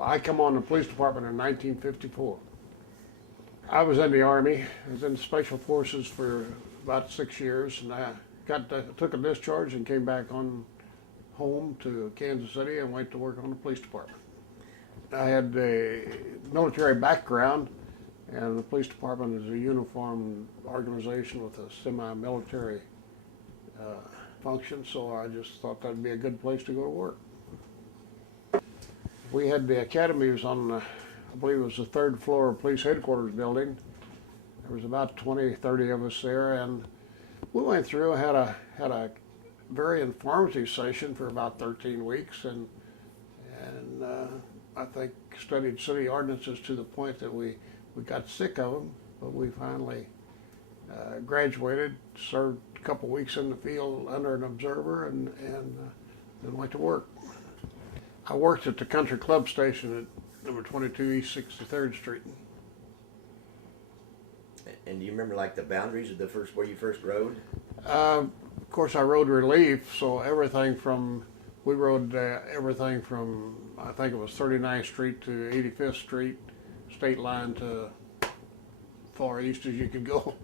I come on the police department in 1954. I was in the Army. I was in Special Forces for about 6 years, and I took a discharge and came back on home to Kansas City and went to work on the police department. I had a military background, and the police department is a uniformed organization with a semi-military function, so I just thought that'd be a good place to go to work. We had the academy was on, I believe it was the third floor of police headquarters building. There was about 20, 30 of us there, and we went through and had a very informative session for about 13 weeks, and I think studied city ordinances to the point that we got sick of them, but we finally graduated, served a couple weeks in the field under an observer, and then went to work. I worked at the country club station at number 22 East 63rd Street. And do you remember like the boundaries of where you first rode? Of course, I rode relief, so we rode everything from, I think it was 39th Street to 85th Street, state line to far east as you could go.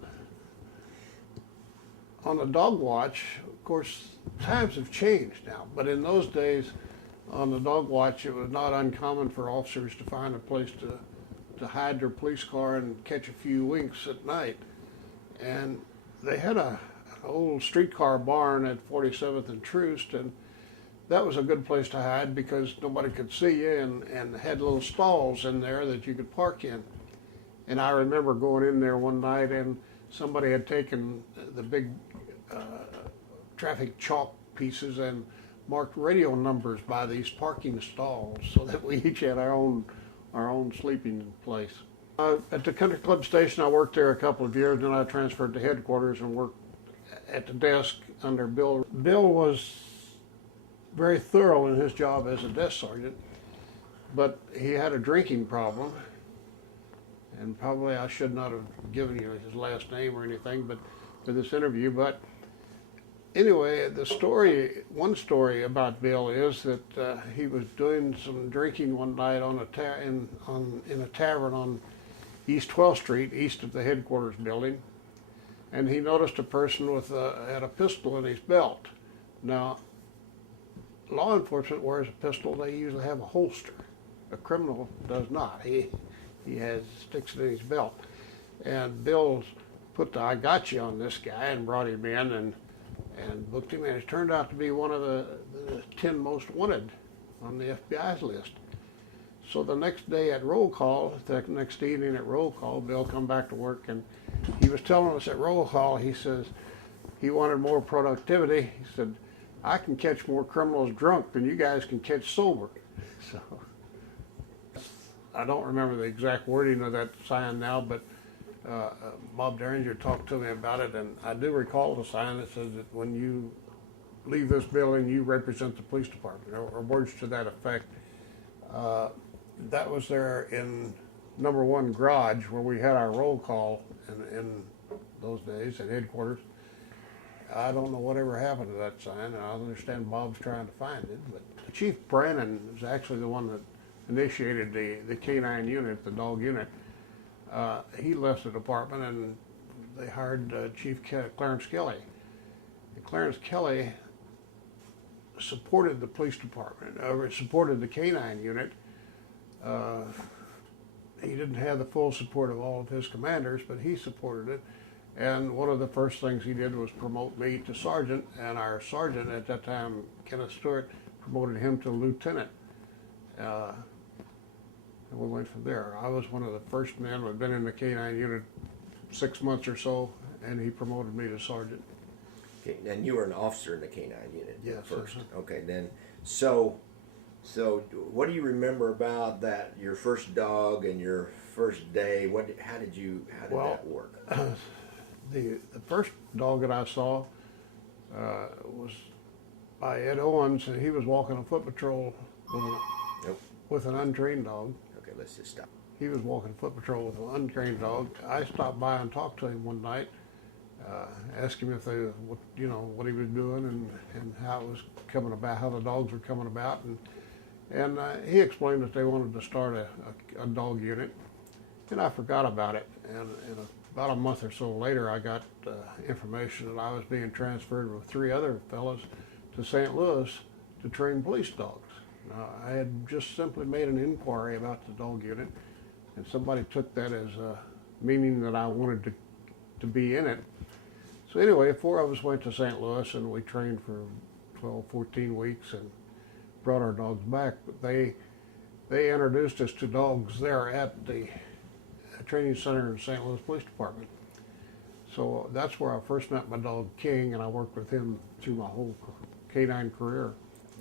On the dog watch, of course, times have changed now, but in those days, on the dog watch, it was not uncommon for officers to find a place to hide their police car and catch a few winks at night. And they had an old streetcar barn at 47th and Troost, and that was a good place to hide because nobody could see you, and had little stalls in there that you could park in. And I remember going in there one night, and somebody had taken the big traffic chalk pieces and marked radio numbers by these parking stalls so that we each had our own sleeping place. At the country club station, I worked there a couple of years, then I transferred to headquarters and worked at the desk under Bill. Bill was very thorough in his job as a desk sergeant, but he had a drinking problem, and probably I should not have given you his last name or anything but for this interview, but anyway, one story about Bill is that he was doing some drinking one night in a tavern on East 12th Street, east of the headquarters building, and he noticed a person had a pistol in his belt. Now, law enforcement wears a pistol; they usually have a holster. A criminal does not. He sticks it in his belt, and Bill put the "I got you" on this guy and brought him in and booked him, and it turned out to be one of the 10 most wanted on the FBI's list. So the next day at roll call, the next evening at roll call, Bill come back to work, and he was telling us at roll call, he says he wanted more productivity. He said, "I can catch more criminals drunk than you guys can catch sober." So I don't remember the exact wording of that sign now, but Bob Derringer talked to me about it, and I do recall the sign that says that when you leave this building, you represent the police department, or words to that effect. That was there in number 1 garage where we had our roll call in those days at headquarters. I don't know whatever happened to that sign, and I understand Bob's trying to find it, but Chief Brannon was actually the one that initiated the K9 unit, the dog unit. He left the department, and they hired Chief Clarence Kelly. And Clarence Kelly supported the police department, supported the K9 unit. He didn't have the full support of all of his commanders, but he supported it. And one of the first things he did was promote me to sergeant, and our sergeant at that time, Kenneth Stewart, promoted him to lieutenant. And we went from there. I was one of the first men who had been in the K9 unit 6 months or so, and he promoted me to sergeant. Okay, and you were an officer in the K9 unit first. Yes. Okay, then so what do you remember about that? Your first dog and your first day. How did that work? The first dog that I saw was by Ed Owens, and he was walking a foot patrol with an untrained dog. Okay, let's just stop. He was walking foot patrol with an untrained dog. I stopped by and talked to him one night, asked him if what he was doing and how it was coming about, how the dogs were coming about, and And he explained that they wanted to start a dog unit, and I forgot about it. And about a month or so later, I got information that I was being transferred with 3 other fellows to St. Louis to train police dogs. Now, I had just simply made an inquiry about the dog unit, and somebody took that as meaning that I wanted to be in it. So anyway, 4 of us went to St. Louis, and we trained for 12, 14 weeks and brought our dogs back. But they introduced us to dogs there at the training center in St. Louis Police Department. So that's where I first met my dog King, and I worked with him through my whole canine career.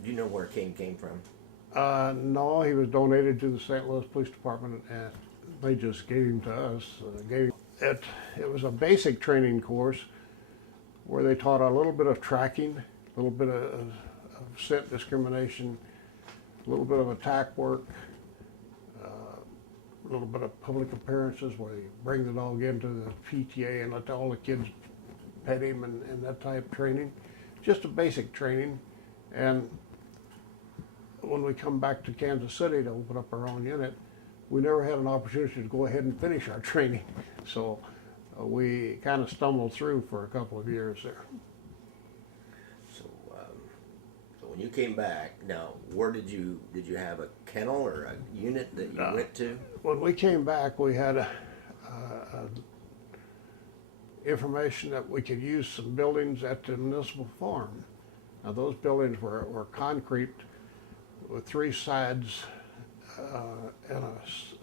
Do you know where King came from? No, he was donated to the St. Louis Police Department, and they just gave him to us. It was a basic training course where they taught a little bit of tracking, a little bit of scent discrimination, a little bit of attack work, a little bit of public appearances where you bring the dog into the PTA and let all the kids pet him and that type of training. Just a basic training. And when we come back to Kansas City to open up our own unit, we never had an opportunity to go ahead and finish our training. So we kind of stumbled through for a couple of years there. So, so when you came back, now where did you have a kennel or a unit that you went to? When we came back, we had information that we could use some buildings at the municipal farm. Now those buildings were concrete with 3 sides and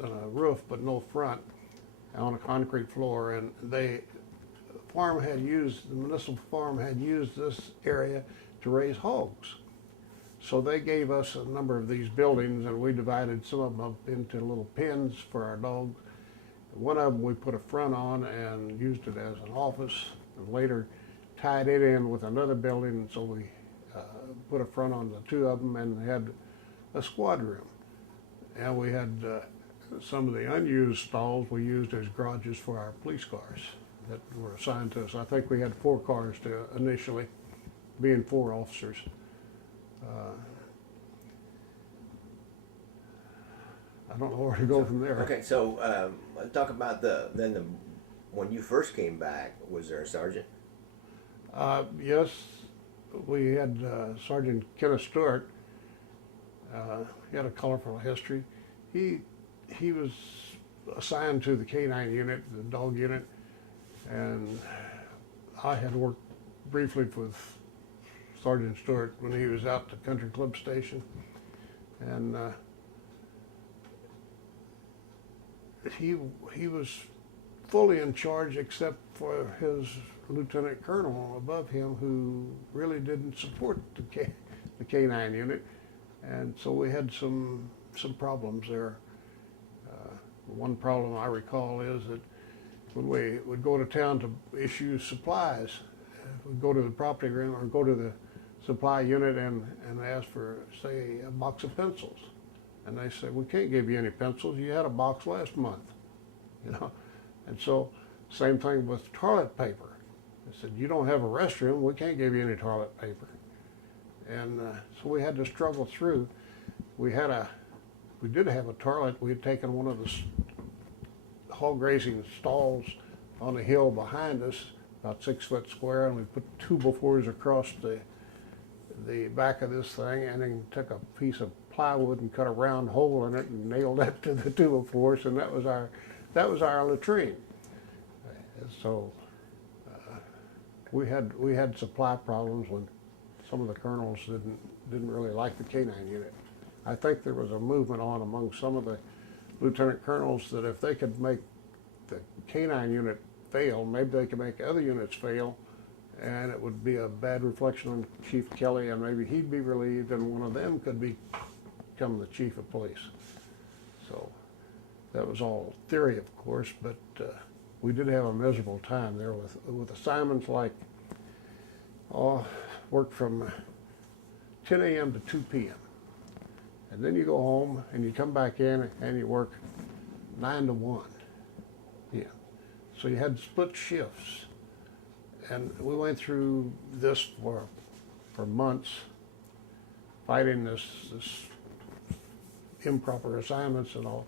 a roof but no front on a concrete floor, and the municipal farm had used this area to raise hogs. So they gave us a number of these buildings, and we divided some of them up into little pens for our dogs. One of them we put a front on and used it as an office, and later tied it in with another building, so we put a front on the 2 of them and had a squad room. And we had some of the unused stalls we used as garages for our police cars that were assigned to us. I think we had 4 cars to initially, being 4 officers. I don't know where to go from there. Okay, so talk about when you first came back. Was there a sergeant? Yes, we had Sergeant Kenneth Stewart. He had a colorful history. He was assigned to the canine unit, the dog unit, and I had worked briefly with Sergeant Stewart when he was out at the country club station, and he was fully in charge except for his lieutenant colonel above him, who really didn't support the canine unit, and so we had some problems there. One problem I recall is that when we would go to town to issue supplies, we'd go to the property room or go to the supply unit and ask for, say, a box of pencils. And they said, we can't give you any pencils. You had a box last month, you know. And so, same thing with toilet paper. They said, you don't have a restroom. We can't give you any toilet paper. And so we had to struggle through. We did have a toilet. We had taken one of the hog grazing stalls on a hill behind us, about 6 foot square, and we put 2x4s across the back of this thing, and then took a piece of plywood and cut a round hole in it and nailed that to the 2x4s, and that was our latrine. So we had supply problems when some of the colonels didn't really like the canine unit. I think there was a movement on among some of the lieutenant colonels that if they could make the canine unit fail, maybe they could make other units fail, and it would be a bad reflection on Chief Kelly, and maybe he'd be relieved, and one of them could become the chief of police. So that was all theory, of course, but we did have a miserable time there with assignments like, work from 10 a.m. to 2 p.m. And then you go home and you come back in and you work 9 to 1. Yeah. So you had split shifts. And we went through this for months, fighting this improper assignments and all.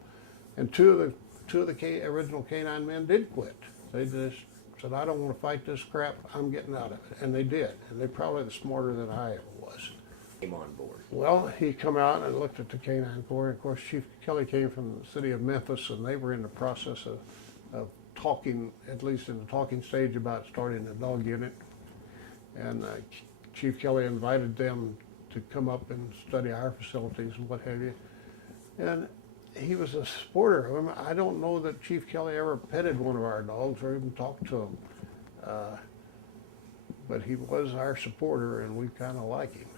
And two of the original K-9 men did quit. They just said, "I don't want to fight this crap. I'm getting out of it," and they did. And they're probably smarter than I ever was. Came on board. Well, he come out and looked at the K-9 Corps. Of course, Chief Kelly came from the city of Memphis, and they were in the process of talking, at least in the talking stage, about starting a dog unit. And Chief Kelly invited them to come up and study our facilities and what have you. And he was a supporter of him. I don't know that Chief Kelly ever petted one of our dogs or even talked to him. But he was our supporter, and we kind of like him.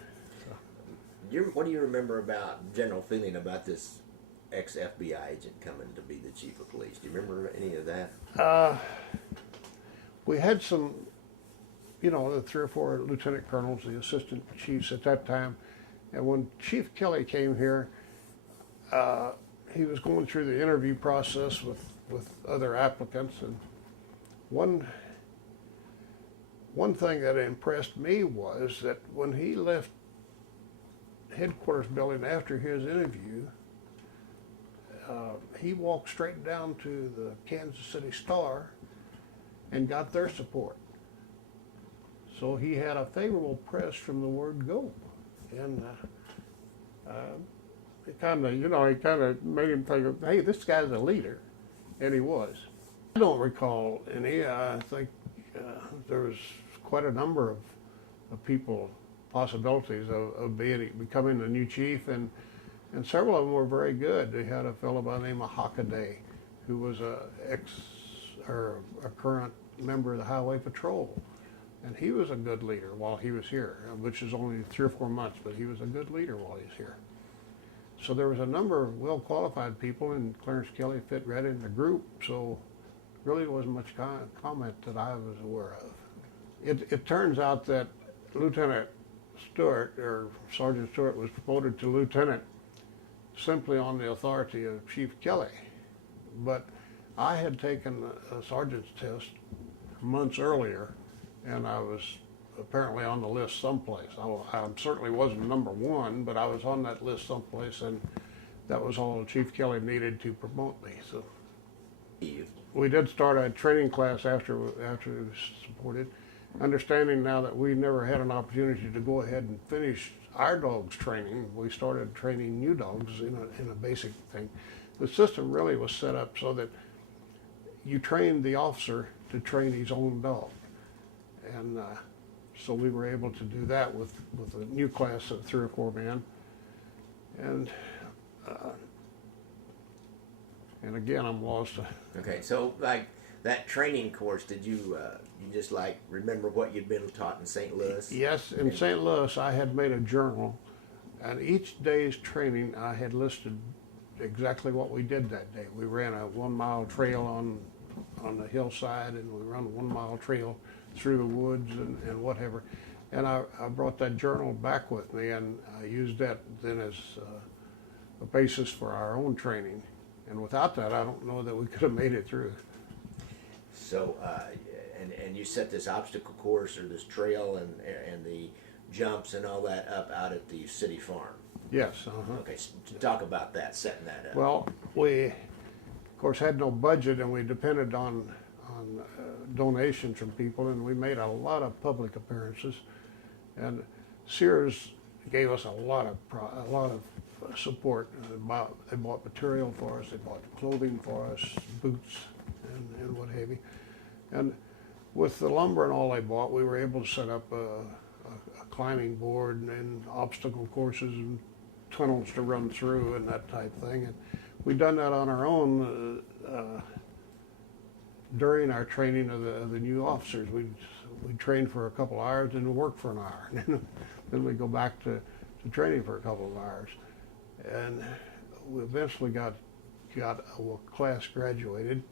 What do you remember about general feeling about this ex-FBI agent coming to be the chief of police? Do you remember any of that? We had some, the 3 or 4 lieutenant colonels, the assistant chiefs at that time. And when Chief Kelly came here, he was going through the interview process with other applicants. And one thing that impressed me was that when he left headquarters building after his interview, he walked straight down to the Kansas City Star and got their support. So he had a favorable press from the word go. And it kind of made him think, hey, this guy's a leader. And he was. I don't recall any. I think there was quite a number of people, possibilities of becoming the new chief, and several of them were very good. They had a fellow by the name of Hockaday, who was a current member of the Highway Patrol, and he was a good leader while he was here, which is only 3 or 4 months, but he was a good leader while he was here. So there was a number of well-qualified people, and Clarence Kelly fit right in the group, so really wasn't much comment that I was aware of. It turns out that Lieutenant Stewart, or Sergeant Stewart, was promoted to lieutenant simply on the authority of Chief Kelly. But I had taken a sergeant's test months earlier, and I was apparently on the list someplace. I certainly wasn't number 1, but I was on that list someplace, and that was all Chief Kelly needed to promote me. So we did start a training class after we was supported, understanding now that we never had an opportunity to go ahead and finish our dogs' training. We started training new dogs in a basic thing. The system really was set up so that you trained the officer to train his own dog. And so we were able to do that with a new class of 3 or 4 men. And again, I'm lost. Okay, so like that training course, did you just like remember what you'd been taught in St. Louis? Yes, in St. Louis I had made a journal, and each day's training I had listed exactly what we did that day. We ran a 1-mile trail on the hillside, and we ran a 1-mile trail through the woods and whatever. And I brought that journal back with me, and I used that then as a basis for our own training. And without that, I don't know that we could have made it through. So, and you set this obstacle course or this trail and the jumps and all that up out at the city farm. Yes. Uh-huh. Okay, so talk about that, setting that up. Well, we, of course, had no budget, and we depended on donations from people, and we made a lot of public appearances. And Sears gave us a lot of support. They bought material for us, they bought clothing for us, boots, and what have you. And with the lumber and all they bought, we were able to set up a climbing board and obstacle courses and tunnels to run through and that type thing. And we'd done that on our own during our training of the new officers. We'd train for a couple of hours and work for an hour. Then we'd go back to training for a couple of hours. And we eventually got a class graduated.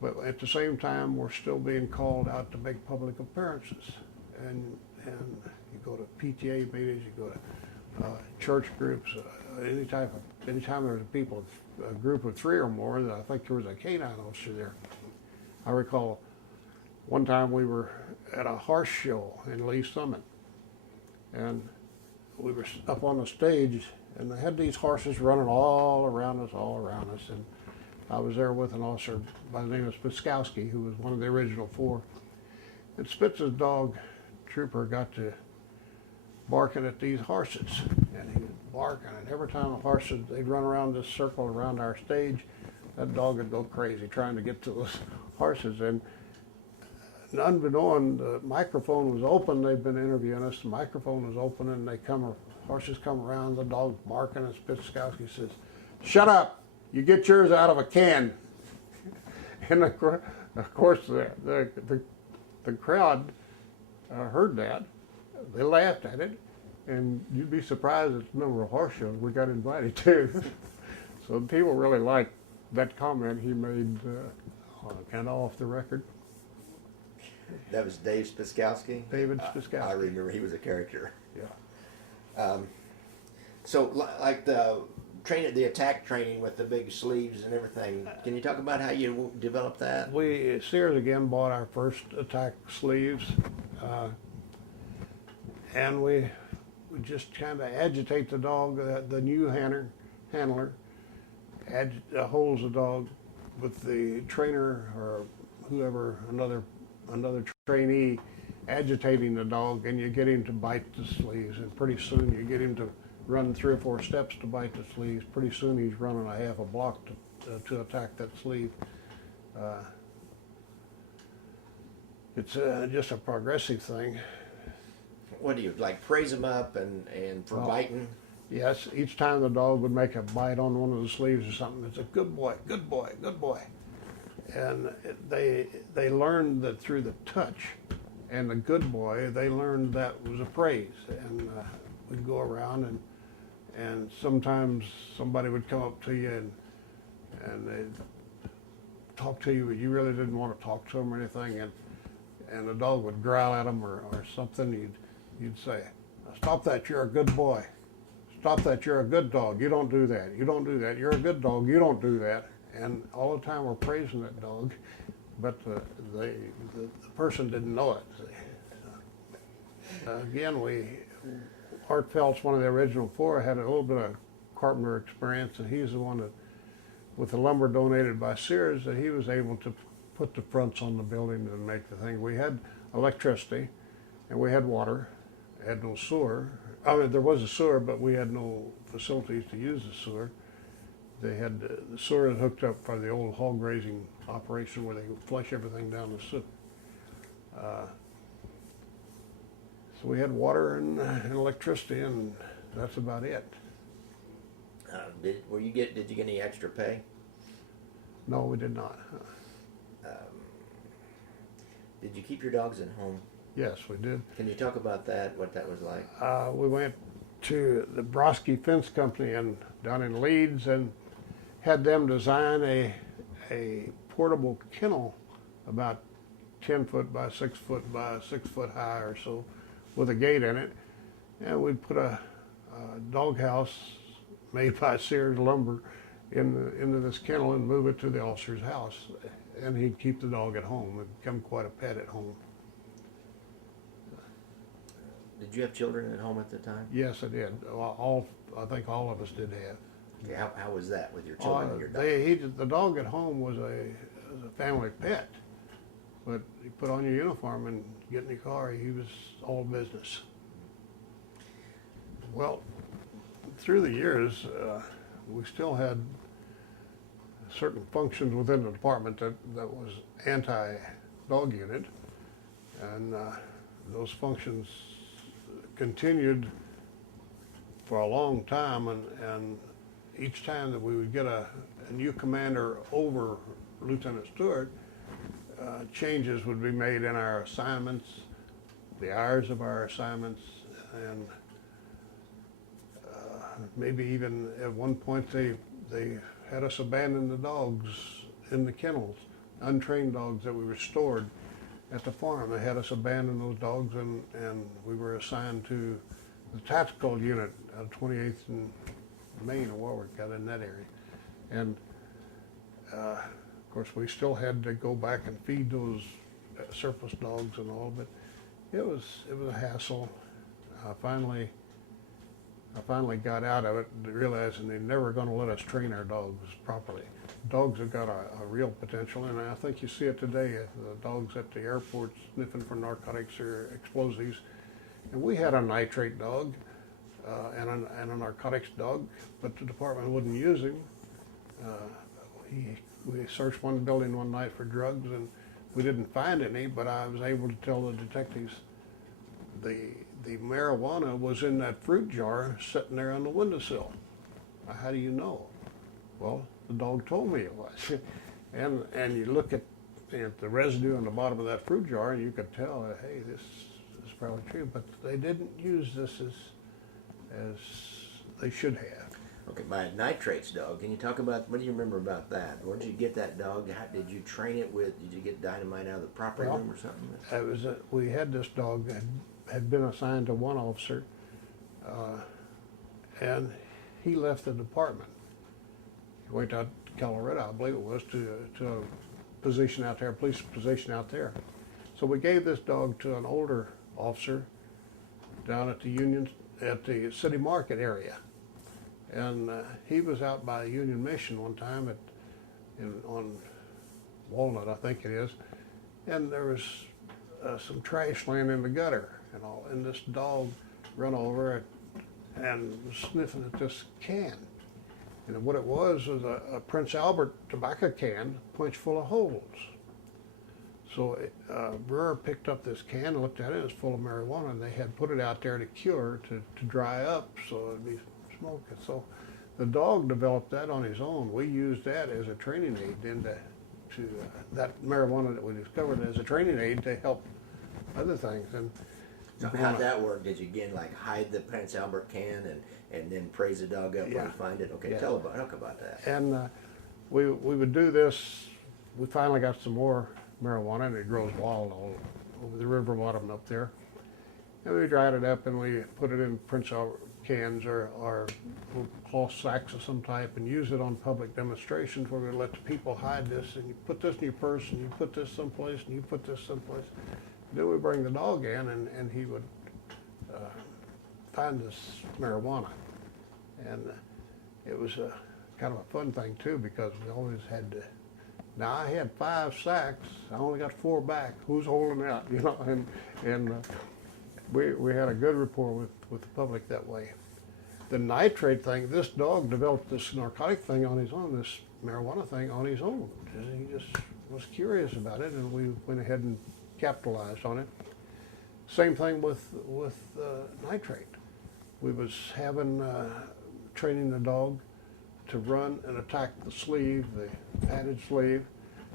But at the same time, we're still being called out to make public appearances. And you go to PTA meetings, you go to church groups, anytime there's a group of 3 or more. I think there was a K-9 officer there. I recall one time we were at a horse show in Lee Summit, and we were up on the stage And they had these horses running all around us, and I was there with an officer by the name of Spiskowski, who was one of the original four. And Spitz's dog, Trooper, got to barking at these horses, and he would bark, and every time the horses, they'd run around this circle around our stage, that dog would go crazy trying to get to those horses. And unbeknown, the microphone was open. They'd been interviewing us. The microphone was open, and horses come around. The dog's barking, and Spitzkowski says, "Shut up! You get yours out of a can." And of course, the crowd heard that. They laughed at it, and you'd be surprised at the number of horse shows we got invited to. So people really liked that comment he made, kind of off the record. That was Dave Spiskowski? David Spiskowski. I remember he was a character. Yeah. So like the attack training with the big sleeves and everything, can you talk about how you developed that? Sears again bought our first attack sleeves, and we just kind of agitate the dog. The new handler holds the dog with the trainer or whoever, another trainee, agitating the dog, and you get him to bite the sleeves, and pretty soon you get him to run 3 or 4 steps to bite the sleeves. Pretty soon he's running a half a block to attack that sleeve. It's just a progressive thing. What do you, like, praise him up and for biting? Yes, each time the dog would make a bite on one of the sleeves or something, it's a good boy, good boy, good boy. And they learned that through the touch and the good boy, they learned that was a praise. And we'd go around, and sometimes somebody would come up to you and they'd talk to you, but you really didn't want to talk to them or anything, and the dog would growl at them or something. You'd say, "Stop that, you're a good boy. Stop that, you're a good dog. You don't do that. You don't do that. You're a good dog. You don't do that." And all the time we're praising that dog, but the person didn't know it. Again, Art Phelps, one of the original four, had a little bit of carpenter experience, and he's the one that, with the lumber donated by Sears, that he was able to put the fronts on the building and make the thing. We had electricity, and we had water. Had no sewer. I mean, there was a sewer, but we had no facilities to use the sewer. They had the sewer hooked up for the old hog raising operation where they would flush everything down the sewer. So we had water and electricity, and that's about it. Did you get any extra pay? No, we did not. Did you keep your dogs at home? Yes, we did. Can you talk about that, what that was like? We went to the Broski Fence Company down in Leeds and had them design a portable kennel about 10 foot by 6 foot by 6 foot high or so, with a gate in it. And we'd put a doghouse made by Sears lumber into this kennel and move it to the officer's house. And he'd keep the dog at home. It'd become quite a pet at home. Did you have children at home at the time? Yes, I did. I think all of us did have. Okay, how was that with your children and your dog? The dog at home was a family pet, but you put on your uniform and get in the car, he was all business. Well, through the years, we still had certain functions within the department that was anti-dog unit, and those functions continued for a long time, and each time that we would get a new commander over Lieutenant Stewart, changes would be made in our assignments, the hours of our assignments, and maybe even at one point they had us abandon the dogs in the kennels, untrained dogs that we restored at the farm. They had us abandon those dogs, and we were assigned to the tactical unit out of 28th and Maine or Warwick, got in that area. And of course we still had to go back and feed those surplus dogs and all, but it was a hassle. Finally, I finally got out of it, realizing they're never going to let us train our dogs properly. Dogs have got a real potential, and I think you see it today. The dogs at the airport sniffing for narcotics or explosives. And we had a nitrate dog and a narcotics dog, but the department wouldn't use him. We searched one building one night for drugs, and we didn't find any, but I was able to tell the detectives the marijuana was in that fruit jar sitting there on the windowsill. How do you know? Well, the dog told me it was. and you look at the residue on the bottom of that fruit jar, and you could tell, hey, this is probably true. But they didn't use this as they should have. Okay, my nitrates dog. Can you talk about, what do you remember about that? Where did you get that dog? How, did you train it with? Did you get dynamite out of the property room or something? We had this dog had been assigned to one officer, and he left the department. He went out to Colorado, I believe it was, to a position out there, a police position out there. So we gave this dog to an older officer down at the city market area. And he was out by Union Mission one time on Walnut, I think it is, and there was some trash laying in the gutter and all, and this dog run over and was sniffing at this can. And what it was a Prince Albert tobacco can, punch full of holes. So Brewer picked up this can and looked at it. It was full of marijuana, and they had put it out there to cure, to dry up, so it'd be smoking. So the dog developed that on his own. We used that as a training aid into that marijuana that we discovered as a training aid to help other things. And so how'd that work? Did you again like hide the Prince Albert can and then praise the dog up when you find it? Okay, talk about that. And we would do this. We finally got some more marijuana, and it grows wild all over the river bottom up there. And we dried it up and we put it in Prince Albert cans or cloth sacks of some type and use it on public demonstrations where we let the people hide this, and you put this in your purse and you put this someplace and you put this someplace. Then we bring the dog in and he would find this marijuana. And it was kind of a fun thing too, because we always had to, now I had 5 sacks, I only got 4 back. Who's holding out, you know? And we had a good rapport with the public that way. The nitrate thing, this dog developed this narcotic thing on his own, this marijuana thing on his own. He just was curious about it, and we went ahead and capitalized on it. Same thing with nitrate. We was having training the dog to run and attack the sleeve, the padded sleeve.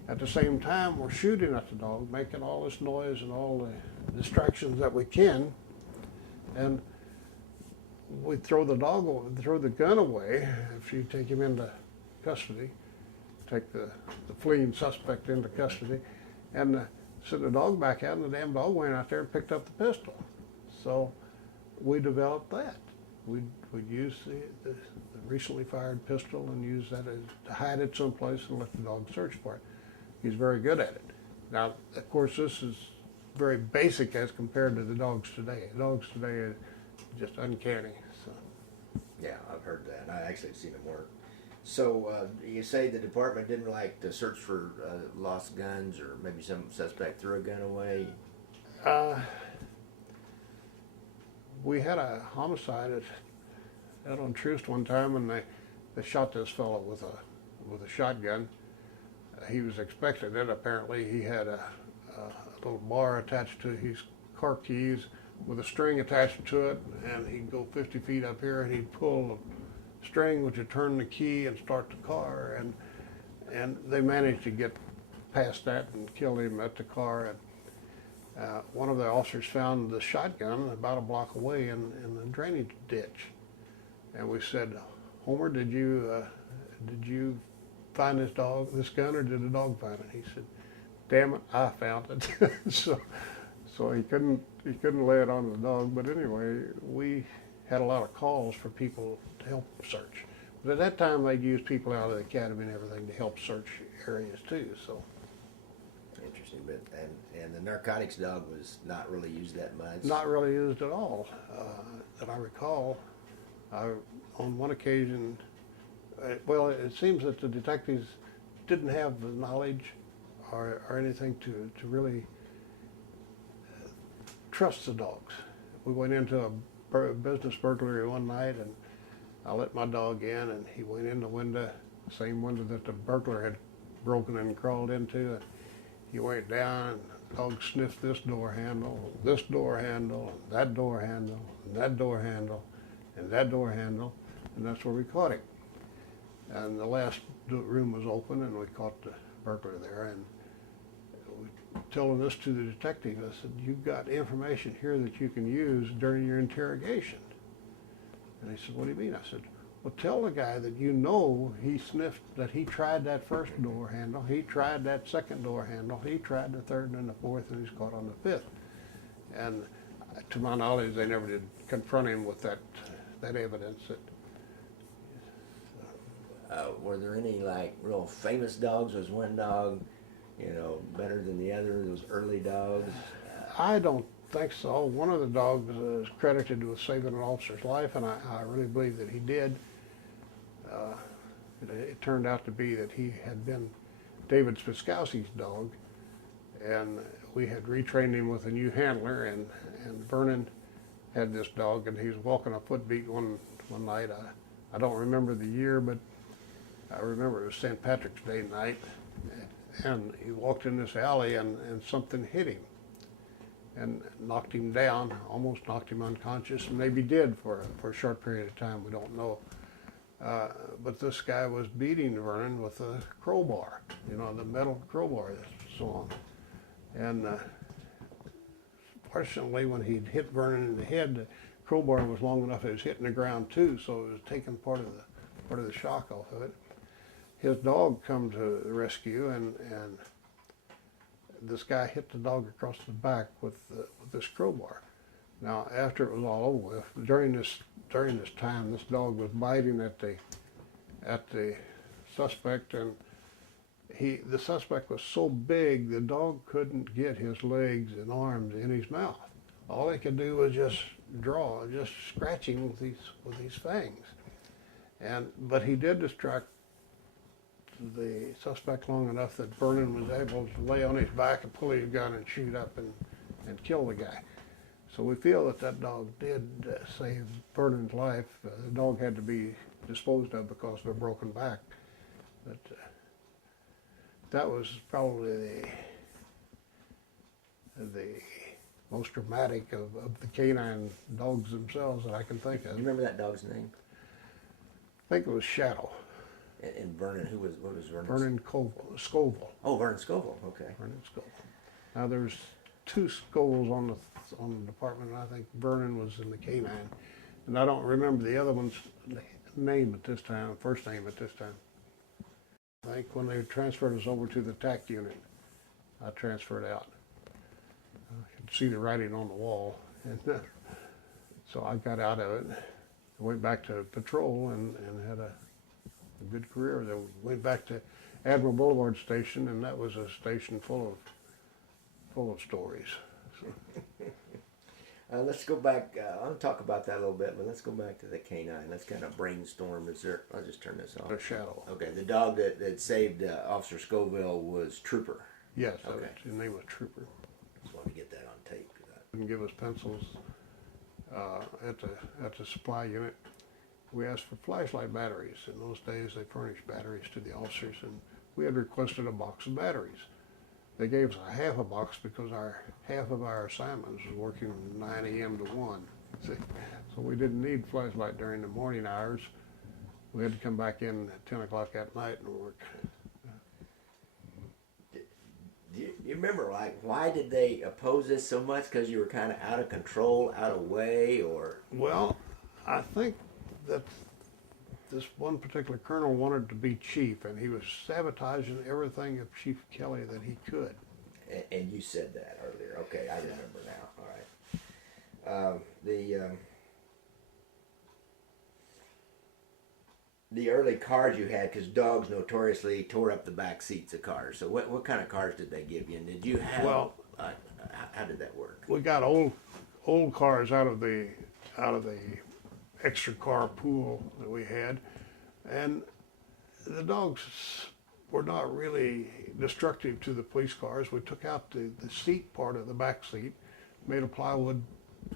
At the same time, we're shooting at the dog, making all this noise and all the distractions that we can, and we throw the gun away if you take him into custody, take the fleeing suspect into custody, and send the dog back out, and the damn dog went out there and picked up the pistol. So we developed that. We'd use the recently fired pistol and use that to hide it someplace and let the dog search for it. He's very good at it. Now, of course, this is very basic as compared to the dogs today. The dogs today are just uncanny. So. Yeah, I've heard that. I actually seen them work. So you say the department didn't like to search for lost guns, or maybe some suspect threw a gun away? We had a homicide out on Troost one time, and they shot this fellow with a shotgun. He was expecting it. Apparently, he had a little bar attached to his car keys with a string attached to it, and he'd go 50 feet up here, and he'd pull the string, which would turn the key and start the car, and they managed to get past that and kill him at the car. And one of the officers found the shotgun about a block away in the drainage ditch, and we said, "Homer, did you find this gun, or did the dog find it?" He said, "Damn it, I found it." so he couldn't lay it on the dog. But anyway, we had a lot of calls for people to help search. But at that time, they'd use people out of the academy and everything to help search areas too. So interesting. But and the narcotics dog was not really used that much. Not really used at all, that I recall. On one occasion, well, it seems that the detectives didn't have the knowledge or anything to really trust the dogs. We went into a business burglary one night, and I let my dog in, and he went in the window, same window that the burglar had broken and crawled into, and he went down, and the dog sniffed this door handle, and that door handle, and that door handle, and that door handle, and that's where we caught him. And the last room was open, and we caught the burglar there, and telling this to the detective, I said, "You've got information here that you can use during your interrogation." And he said, "What do you mean?" I said, "Well, tell the guy that you know he sniffed, that he tried that first door handle, he tried that second door handle, he tried the third and the fourth, and he's caught on the fifth." And to my knowledge, they never did confront him with that evidence. Were there any like real famous dogs? Was one dog, better than the other? Those early dogs? I don't think so. One of the dogs is credited with saving an officer's life, and I really believe that he did. It turned out to be that he had been David Spiskowski's dog, and we had retrained him with a new handler, and Vernon had this dog, and he was walking a footbeat one night. I don't remember the year, but I remember it was St. Patrick's Day night, and he walked in this alley, and something hit him and knocked him down, almost knocked him unconscious, and maybe did for a short period of time, we don't know. But this guy was beating Vernon with a crowbar, the metal crowbar that's so on. And fortunately, when he'd hit Vernon in the head, the crowbar was long enough that it was hitting the ground too, so it was taking part of the shock off of it. His dog come to the rescue, and this guy hit the dog across the back with this crowbar. Now, after it was all over with, during this time, this dog was biting at the suspect, and the suspect was so big the dog couldn't get his legs and arms in his mouth. All he could do was just scratch him with these fangs. But he did distract the suspect long enough that Vernon was able to lay on his back and pull his gun and shoot up and kill the guy. So we feel that dog did save Vernon's life. The dog had to be disposed of because of a broken back. But that was probably the most dramatic of the canine dogs themselves that I can think of. You remember that dog's name? I think it was Shadow. And Vernon, what was Vernon's? Vernon Scoville. Oh, Vernon Scoville, okay. Vernon Scoville. Now there's two Scovilles on the department, and I think Vernon was in the canine. And I don't remember the other one's name at this time, first name at this time. I think when they transferred us over to the TAC unit, I transferred out. I could see the writing on the wall, and so I got out of it. I went back to patrol and had a good career. Then went back to Admiral Boulevard Station, and that was a station full of stories. So. Let's go back. I'll talk about that a little bit, but let's go back to the canine. Let's kind of brainstorm. I'll just turn this off. A Shadow. Okay, the dog that saved Officer Scoville was Trooper. Yes, okay. His name was Trooper. Just wanted to get that on tape. Didn't give us pencils at the supply unit. We asked for flashlight batteries. In those days, they furnished batteries to the officers, and we had requested a box of batteries. They gave us a half a box because half of our assignments was working from 9 a.m. to 1. See? So we didn't need flashlight during the morning hours. We had to come back in at 10 o'clock at night and work. Do you remember, like, why did they oppose this so much? Because you were kind of out of control, out of way, or? Well, I think that this one particular colonel wanted to be chief, and he was sabotaging everything of Chief Kelly that he could. And you said that earlier. Okay, I remember now. All right. The early cars you had, because dogs notoriously tore up the back seats of cars. So what kind of cars did they give you? And did you have? Well, how did that work? We got old cars out of the extra car pool that we had. And the dogs were not really destructive to the police cars. We took out the seat part of the back seat, made a plywood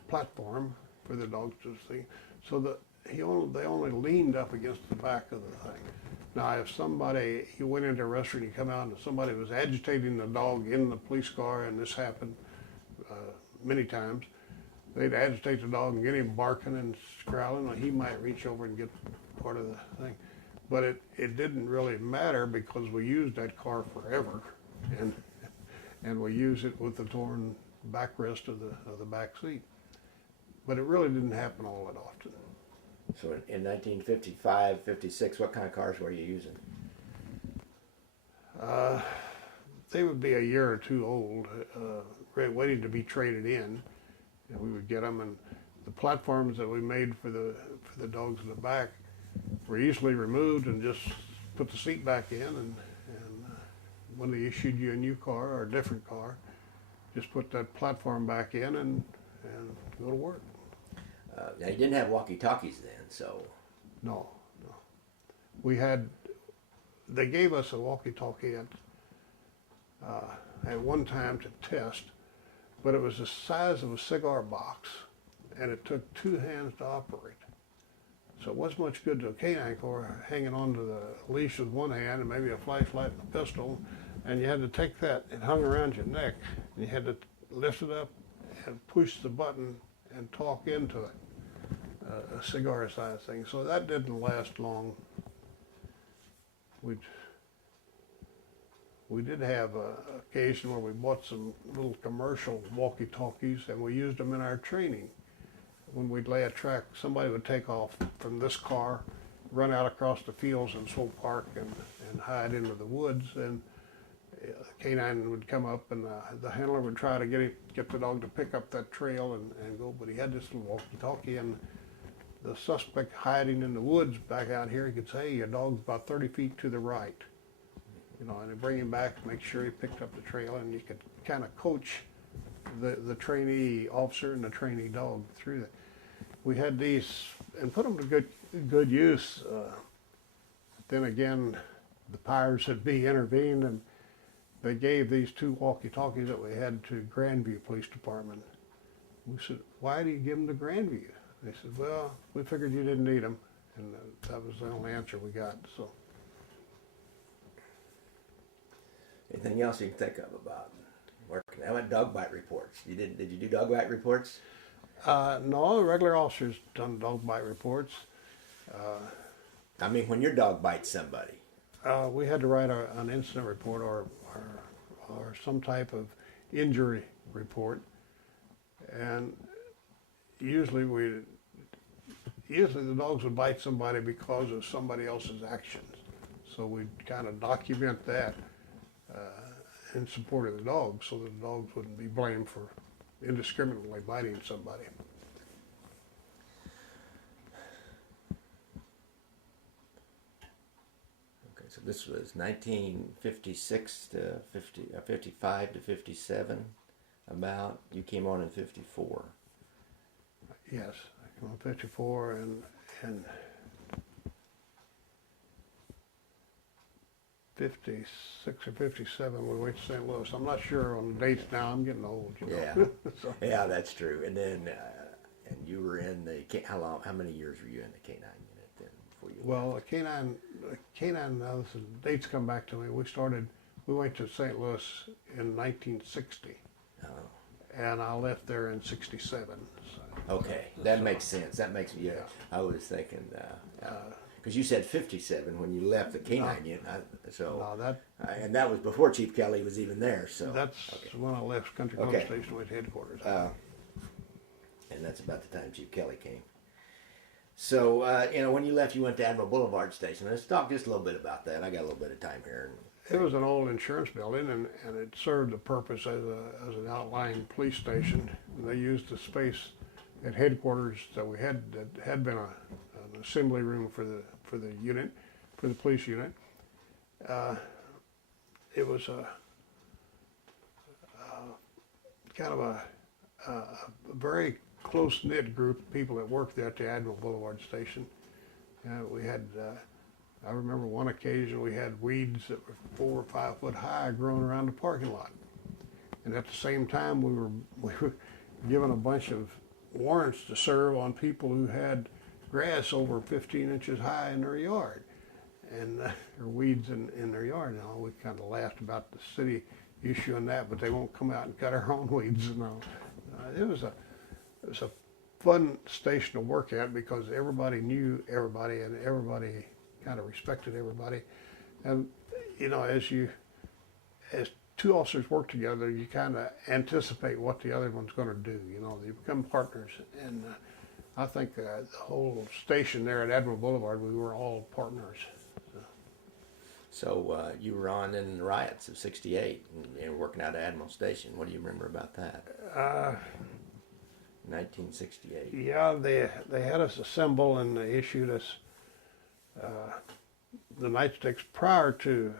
platform for the dogs to see, so that they only leaned up against the back of the thing. Now, if you went into a restaurant, you come out and somebody was agitating the dog in the police car, and this happened many times, they'd agitate the dog and get him barking and growling, and he might reach over and get part of the thing. But it didn't really matter because we used that car forever, and we used it with the torn backrest of the back seat. But it really didn't happen all that often. So in 1955, 56, what kind of cars were you using? They would be a year or two old, waiting to be traded in. And we would get them, and the platforms that we made for the dogs in the back were easily removed and just put the seat back in, and when they issued you a new car or a different car, just put that platform back in and go to work. Now you didn't have walkie-talkies then, so. No. They gave us a walkie-talkie at one time to test, but it was the size of a cigar box, and it took 2 hands to operate. So it wasn't much good to a canine corps hanging onto the leash with one hand and maybe a flashlight and a pistol, and you had to take that, it hung around your neck, and you had to lift it up and push the button and talk into it, a cigar-sized thing. So that didn't last long. We did have an occasion where we bought some little commercial walkie-talkies, and we used them in our training. When we'd lay a track, somebody would take off from this car, run out across the fields in Swope Park and hide into the woods, and the canine would come up, and the handler would try to get the dog to pick up that trail and go, but he had this little walkie-talkie, and the suspect hiding in the woods back out here, he could say, hey, your dog's about 30 feet to the right. And they'd bring him back, make sure he picked up the trail, and you could kind of coach the trainee officer and the trainee dog through that. We had these and put them to good use. Then again, the powers that be intervened, and they gave these 2 walkie-talkies that we had to Grandview Police Department. We said, why do you give them to Grandview? They said, well, we figured you didn't need them, and that was the only answer we got. So. Anything else you can think of about working? How about dog bite reports? Did you do dog bite reports? No, regular officers done dog bite reports. I mean, when your dog bites somebody. We had to write an incident report or some type of injury report, and usually the dogs would bite somebody because of somebody else's actions. So we'd kind of document that in support of the dogs, so that the dogs wouldn't be blamed for indiscriminately biting somebody. Okay, so this was 1956 to 55 to 57. About you came on in 54. Yes, I came on 54 and 56 or 57 we went to St. Louis. I'm not sure on the dates now. I'm getting old. Yeah, So. Yeah, that's true. And then, and you were in the how many years were you in the K9 unit then? Before you well, the K9. Now the dates come back to me. We went to St. Louis in 1960, and I left there in 67. So. Okay, that makes sense. That makes me. Yeah, I was thinking. Because you said 57 when you left the K9 unit, and that was before Chief Kelly was even there. So that's when I left Country Club Station with headquarters. And that's about the time Chief Kelly came. So when you left, you went to Admiral Boulevard Station. Let's talk just a little bit about that. I got a little bit of time here. It was an old insurance building, and it served the purpose as an outlying police station. And they used the space at headquarters that had been an assembly room for the unit, for the police unit. It was a kind of a very close-knit group of people that worked there at the Admiral Boulevard station. We had, I remember one occasion we had weeds that were 4 or 5 foot high growing around the parking lot. And at the same time, we were given a bunch of warrants to serve on people who had grass over 15 inches high in their yard, and or weeds in their yard. Now we kind of laughed about the city issuing that, but they won't come out and cut our own weeds. It was a fun station to work at because everybody knew everybody and everybody kind of respected everybody. And as two officers work together, you kind of anticipate what the other one's going to do. They become partners. And I think the whole station there at Admiral Boulevard, we were all partners. So you were on in the riots of '68 and working out at Admiral Station. What do you remember about that? 1968. Yeah, they had us assemble and they issued us the nightsticks prior to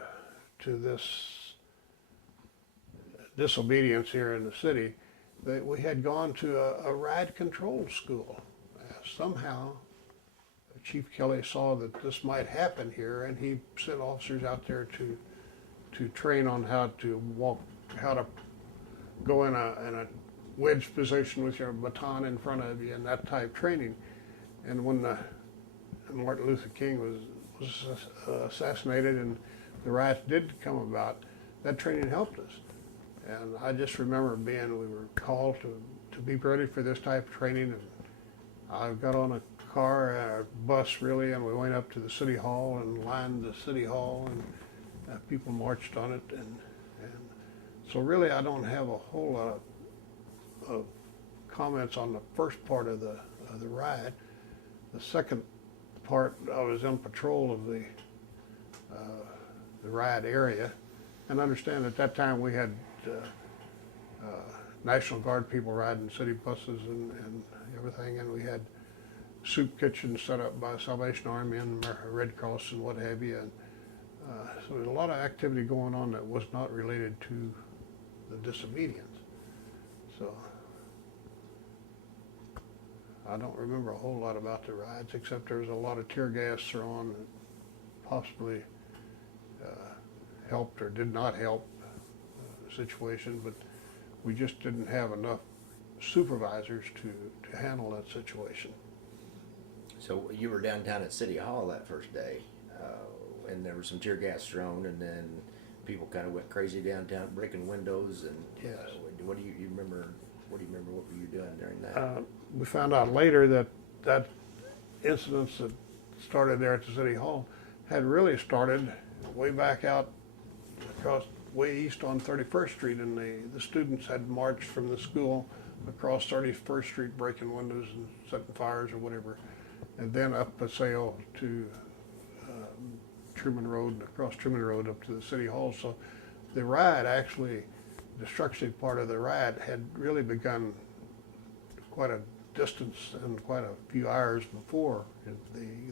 this disobedience here in the city. We had gone to a riot control school. Somehow Chief Kelly saw that this might happen here, and he sent officers out there to train on how to go in a wedge position with your baton in front of you and that type training. And when Martin Luther King was assassinated and the riots did come about, that training helped us. And I just remember we were called to be ready for this type of training, and I got on a bus really, and we went up to the city hall and lined the city hall, and people marched on it, and so really I don't have a whole lot of comments on the first part of the riot. The second part, I was in patrol of the riot area, and understand at that time we had National Guard people riding city buses and everything, and we had soup kitchens set up by Salvation Army and Red Cross and what have you. And so there's a lot of activity going on that was not related to the disobedience. So I don't remember a whole lot about the riots, except there was a lot of tear gas thrown that possibly helped or did not help the situation, but we just didn't have enough supervisors to handle that situation. So you were downtown at City Hall that first day, and there was some tear gas thrown, and then people kind of went crazy downtown, breaking windows. And yes. What do you remember? What do you remember? What were you doing during that? We found out later that incidents that started there at the City Hall had really started way back out across way east on 31st Street, and the students had marched from the school across 31st Street, breaking windows and setting fires or whatever, and then up Paseo to Truman Road, and across Truman Road up to the City Hall. So the riot, actually, the destructive part of the riot had really begun quite a distance and quite a few hours before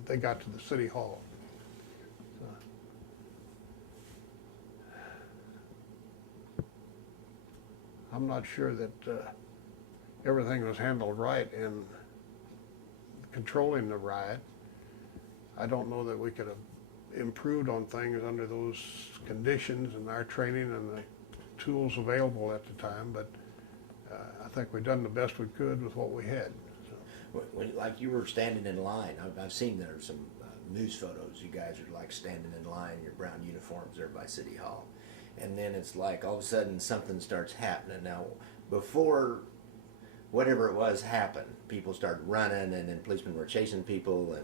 they got to the City Hall. I'm not sure that everything was handled right in controlling the riot. I don't know that we could have improved on things under those conditions and our training and the tools available at the time, but I think we've done the best we could with what we had. So. Like you were standing in line, I've seen there's some news photos. You guys are like standing in line, your brown uniforms there by City Hall. And then it's like all of a sudden something starts happening. Now, before whatever it was happened, people started running, and then policemen were chasing people,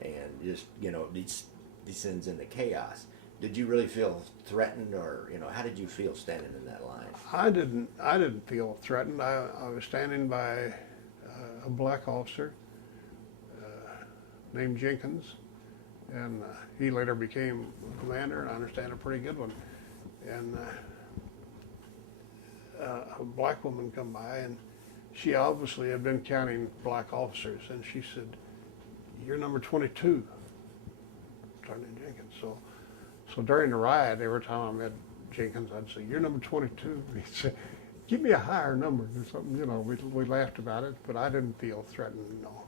and just descends into chaos. Did you really feel threatened, or how did you feel standing in that line? I didn't feel threatened. I was standing by a black officer named Jenkins, and he later became commander, and I understand a pretty good one. And a black woman come by, and she obviously had been counting black officers, and she said, "You're number 22, Sergeant Jenkins." So during the riot, every time I met Jenkins, I'd say, "You're number 22." give me a higher number or something, you know, we laughed about it, but I didn't feel threatened, no.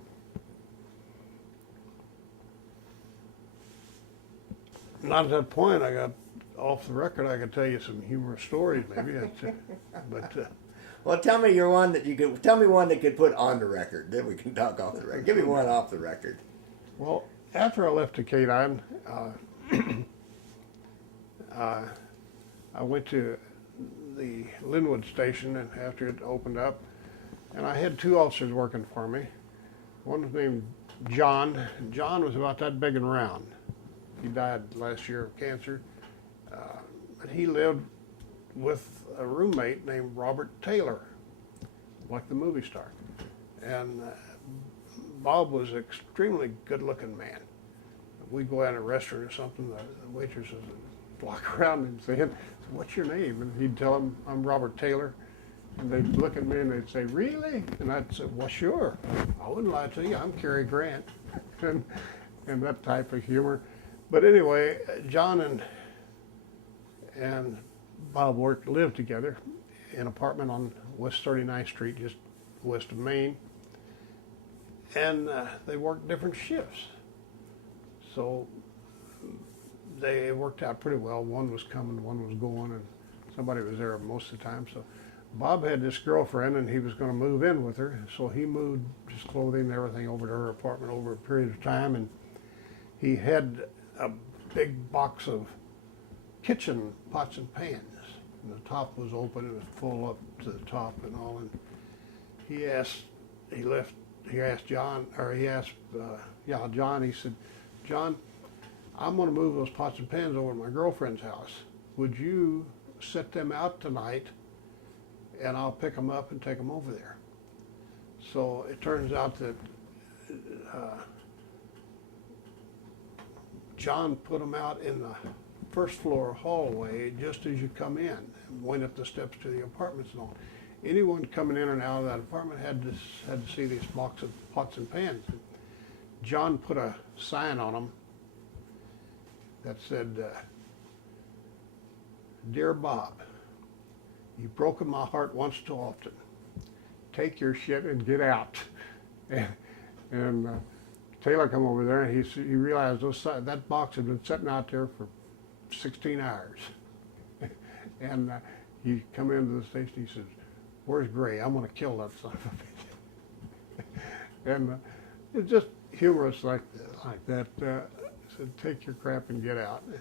Not at that point. I got off the record. I could tell you some humorous stories, maybe. But Well, tell me your one that you could. Tell me one that could put on the record. Then we can talk off the record. Give me one off the record. well, after I left the K-9, I went to the Linwood station, and after it opened up, and I had two officers working for me. One was named John. John was about that big and round. He died last year of cancer. But he lived with a roommate named Robert Taylor, like the movie star. And Bob was an extremely good-looking man. We'd go out in a restaurant or something, the waitresses would walk around and say, "What's your name?" And he'd tell them, "I'm Robert Taylor." And they'd look at me and they'd say, "Really?" And I'd say, "Well, sure. I wouldn't lie to you. I'm Cary Grant." and that type of humor. But anyway, John and Bob lived together in an apartment on West 39th Street, just west of Maine. And they worked different shifts. So they worked out pretty well. One was coming, one was going, and somebody was there most of the time. So Bob had this girlfriend, and he was going to move in with her. So he moved his clothing and everything over to her apartment over a period of time. And he had a big box of kitchen pots and pans. And the top was open, it was full up to the top and all. And he asked John, he said, "John, I'm going to move those pots and pans over to my girlfriend's house. Would you set them out tonight, and I'll pick them up and take them over there?" So it turns out that John put them out in the first floor hallway just as you come in, and went up the steps to the apartments and all. Anyone coming in and out of that apartment had to see this box of pots and pans. John put a sign on them that said, "Dear Bob, you've broken my heart once too often. Take your shit and get out." And Taylor come over there, and he realized that box had been sitting out there for 16 hours. And he come into the station, he says, "Where's Gray? I'm going to kill that son of a bitch." And it's just humorous like that. Said, "Take your crap and get out." And